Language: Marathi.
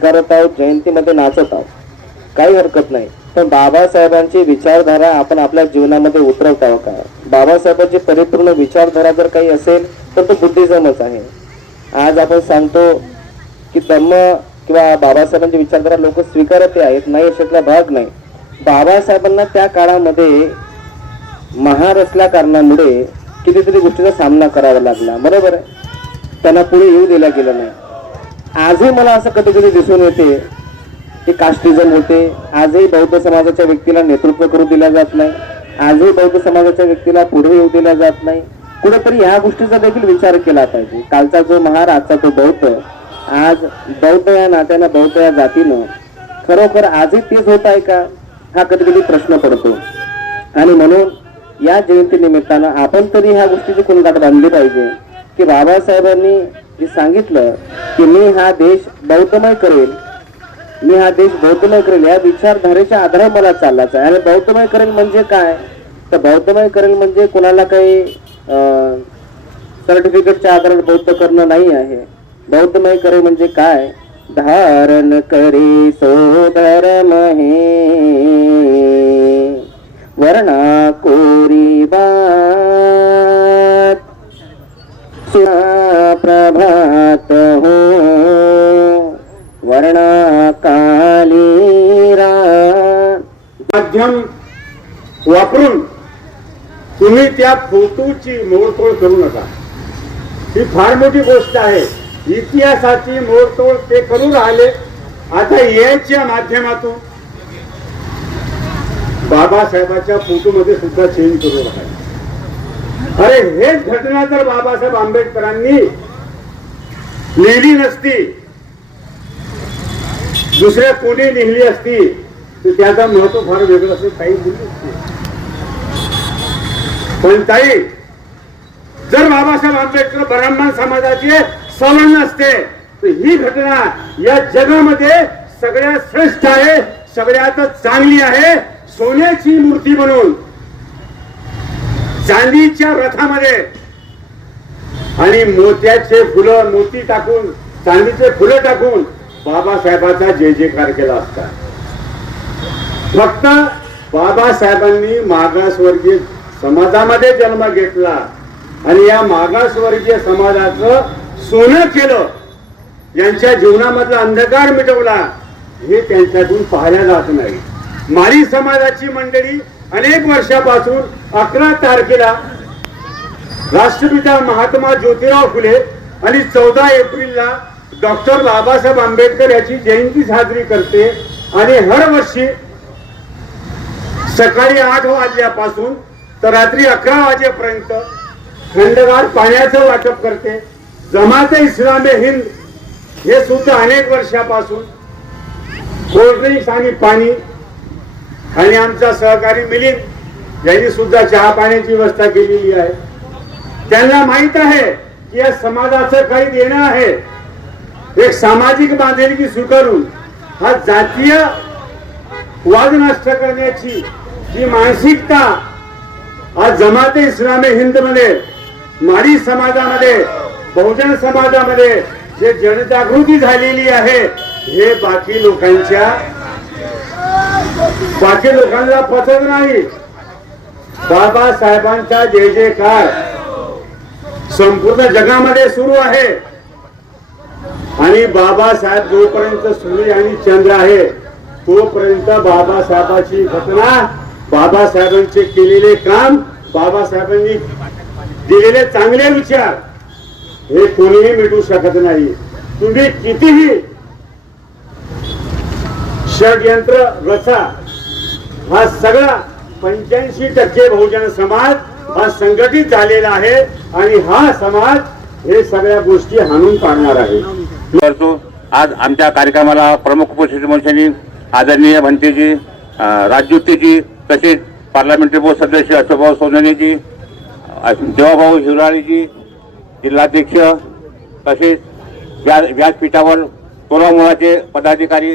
स्वीकारत आहोत, जयंतीमध्ये नाचत आहोत, काही हरकत नाही. पण बाबासाहेबांची विचारधारा आपण आपल्या जीवनामध्ये उतरवत आहोत का? बाबासाहेबांची परिपूर्ण विचारधारा जर काही असेल तर तो बुद्धिझमच आहे. आज आपण सांगतो की धम्म किंवा बाबासाहेबांची विचारधारा लोक स्वीकारत आहेत, नाही अशातला भाग नाही. बाबासाहेबांना त्या काळामध्ये महार असल्या कारणामुळे कितीतरी गोष्टीचा सामना करावा लागला, बरोबर आहे. त्यांना पुढे येऊ दिलं गेलं नाही. आजही मला असं कधी कधी दिसून येते की कास्टिझम होते. आजही बौद्ध समाजाच्या व्यक्तीला नेतृत्व करू दिलं जात नाही. आजही बौद्ध समाजाच्या व्यक्तीला पुढे येऊ दिलं जात नाही. कुठेतरी ह्या गोष्टीचा देखील विचार केला पाहिजे. कालचा जो महार, आजचा तो बौद्ध. आज बौद्ध या नात्यानं, बौद्ध या जातीनं खरोखर आजही तेच होत आहे का, हा कधी कधी प्रश्न पडतो. आणि म्हणून या जयंती निमित्तानं आपण तरी ह्या गोष्टीची कुणगाठ बांधली पाहिजे की बाबासाहेबांनी जे सांगितलं की मी हा देश बौद्धमय करेल, मी हा देश बौद्धमय करेल, या विचारधारेच्या आधारावर मला चाललाच आहे. आणि बौद्धमय करेल म्हणजे काय, तर बौद्धमय करेल म्हणजे कोणाला काही सर्टिफिकेटच्या आधारावर बौद्ध करणं नाही आहे. बौद्धमय करेल म्हणजे काय, धारण करी सो धर्म हे वर्णा कोरी बात प्रभात हो वर्णा काली रात. माध्यम वापरून तुम्ही त्या फोटोची मोडतोड करू नका. ही फार मोठी गोष्ट आहे. इतिहासाची मोडतोड ते करून राहिले. आता याच्या माध्यमातून बाबासाहेबांच्या फोटोमध्ये सुद्धा चेंज करू राहिले. अरे हेच घटना जर बाबासाहेब आंबेडकरांनी लिहिली नसती, दुसऱ्या कोणी लिहिली असती, तर त्याचा महत्व फार वेगळं असेल. काही बोलली असते. पण ताई, जर बाबासाहेब आंबेडकर ब्राह्मण समाजाचे सवर्ण असते तर ही घटना या जगामध्ये सगळ्यात श्रेष्ठ आहे, सगळ्यात चांगली आहे. सोन्याची मूर्ती बनवून चांदीच्या रथामध्ये आणि मोत्याचे फुलं, मोती टाकून, चांदीचे फुलं टाकून बाबासाहेबांचा जय जयकार केला असता. फक्त बाबासाहेबांनी मागासवर्गीय समाजामध्ये जन्म घेतला आणि या मागासवर्गीय समाजाचं सोनं केलं, यांच्या जीवनामधला अंधकार मिटवला, हे त्यांच्यातून पाहायला जात नाही. माळी समाजाची मंडळी अनेक वर्षापासून 11 तारखेला राष्ट्रपिता महात्मा ज्योतिराव फुले आणि 14 एप्रिलला डॉक्टर बाबासाहेब आंबेडकर याची जयंती साजरी करते. आणि हर वर्षी सकाळी 8 वाजल्यापासून तर रात्री 11 वाजेपर्यंत थंडगार पाण्याचं वाटप करते. जमाते इस्लामे हिंद हे सुद्धा अनेक वर्षापासून कोल्ड्रिंक्स आणि पाणी, आणि आमचा सहकारी मिलिंद यांनी सुद्धा चहा पाण्याची व्यवस्था केलेली आहे. त्यांना माहित आहे की या समाजाचं काही देणं आहे. एक सामाजिक बांधिलकी स्वीकारून हा जातीय वाद नष्ट करण्याची जी मानसिकता आज जमाते इस्लामे हिंद मध्ये, माळी समाजामध्ये, बहुजन समाजामध्ये जे जनजागृती झालेली आहे, हे बाकी लोकांना पचत नाही. बाबासाहेबांचा जय जयकार संपूर्ण जगामध्ये सुरू आहे. आणि बाबासाहेब जोपर्यंत सूर्य आणि चंद्र आहे तोपर्यंत बाबासाहेबांची घटना, बाबासाहेबांचे केलेले काम, बाबासाहेबांनी दिलेले चांगले विचार हे कोणीही मिटवू शकत नाही. तुम्ही कितीही षडयंत्र रचा, हा सगळा 85% बहुजन समाज हा संघटित झालेला आहे आणि हा समाज हे सगळ्या गोष्टी हाणून काढणार आहे. आज आमच्या कार्यक्रमाला प्रमुख उपस्थिती म्हणून आदरणीय भंतेजी, राजज्योतीजी, तसेच पार्लमेंटरी बोर्ड सदस्य अशोकभाऊ सोनवणेजी, देवाभाऊ हिवराळीजी, जिल्हाध्यक्ष, तसेच व्यासपीठावर तोलामोलाचे पदाधिकारी.